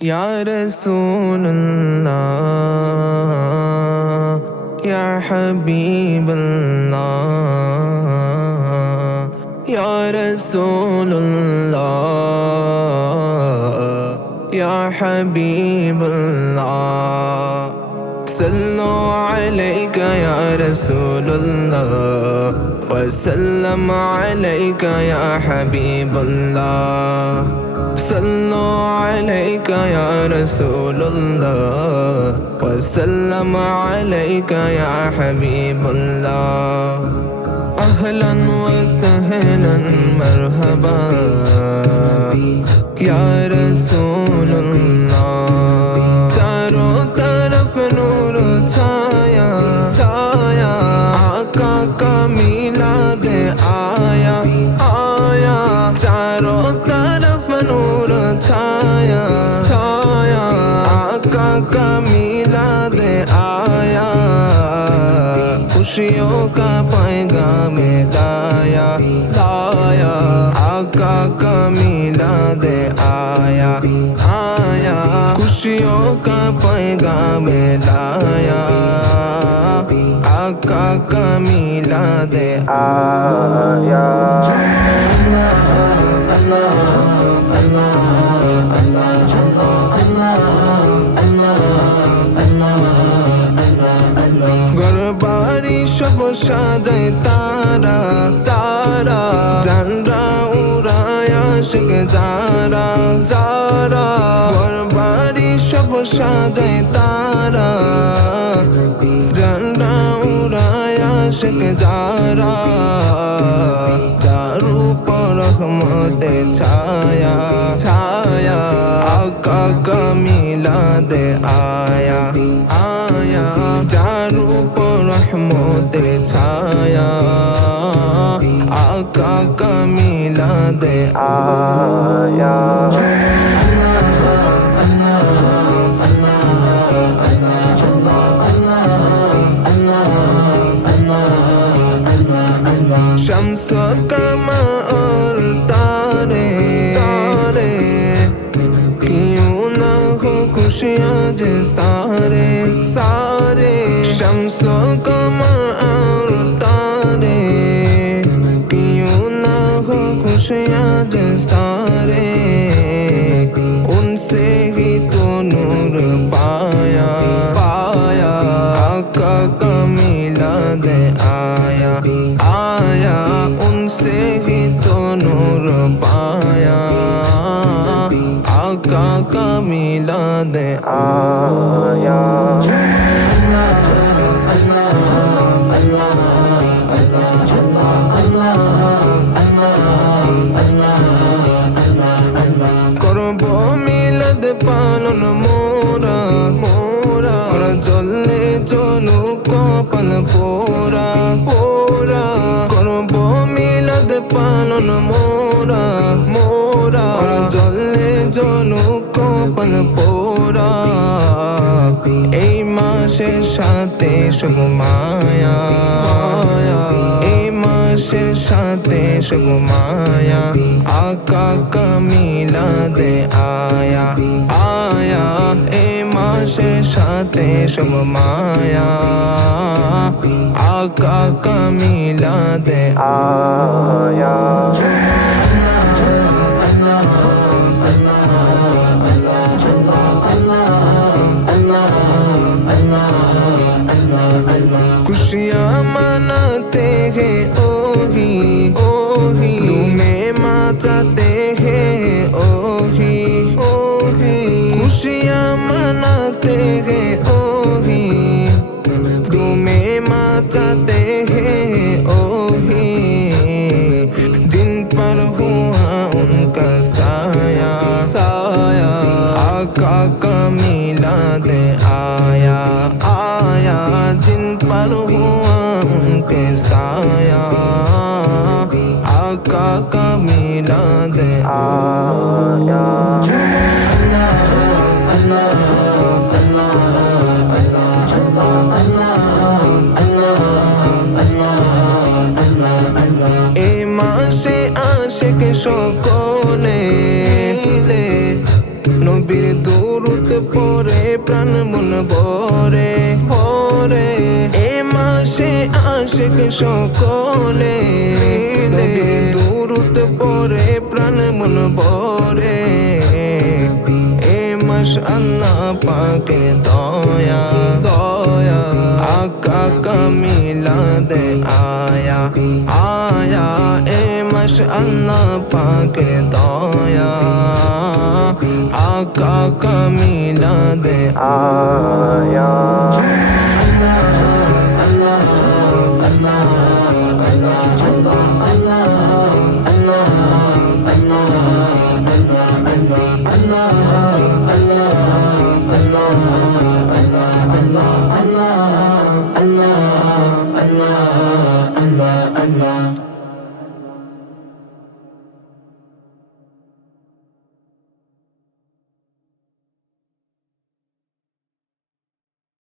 या रसूल अल्लाह या हबीब अल्लाह या रसूल अल्लाह या हबीब अल्लाह सल्लु अलैका या रसूल अल्लाह वसल्लम अलैका या हबीब अल्लाह सल्लु अलैका या रसूल अल्लाह वसल्लम अलैका या हबीब अल्लाह अहलन व सहलन मरहबा या रसूल अल्लाह चारों तरफ नूर छाया छाया आका का मिलाद आया आया चारों तरफ नूर छाया छाया आका का मिलाद आया खुशियों का पैगाम लाया लाया आका का मिलाद आया आया खुशियों का पैगाम लाया आका का मिलाद आया গরবারি সব সাজায় তারা তারা জানরা উড়ায় আশিক যারা যারা গরবারি সব সাজায় তারা জানরা উড়ায় আশিক যারা যার উপর রহমতে ছায়া ছায়া আকা কা মিলাদে আয়া आया যার উপর রহমতের ছায়া আকা কা মিলাদে আয়া शम्स कमर तारे तारे क्यों ना हो खुशियाँ जे सारे सारे शम्स कमर तारे क्यों ना हो खुशियाँ जे सारे उनसे ही तो नूर पाया पाया आका का मिलाद आया आया उनसे ही तो नूर पाया आका का मिलाद आया করব মিলাদ পালন মোরা মোরা জ্বলে জ্বলু কপাল পোরা পোরা করব মিলাদ পালন মোরা মোরা জ্বলে জ্বলু কপাল পোরা এই মাসের সাথে শুভ মায়া এই মাসের সাথে শুভ মায়া আকা কা মিলাদে আয়া আয়া এই মাসের সাথে শুভ মায়া আকা কা মিলাদে আয়া खुशियाँ मनाते हैं ओही ओही तुम्हें मचाते हैं ओही ओही खुशियाँ मनाते हैं ओही तुम्हें मचाते हैं ओही जिन पर দুরুদ পড়ে প্রাণ মন ভরে ভরে এ মাসে আশিক সকলে দুরুদ পড়ে প্রাণ মন ভরে এ মাস আল্লাহ পাকের দয়া দয়া আকা মিলাদে আয়া আয়া এ মাস আল্লাহ পাকের দয়া আকা মিলাদে আয়া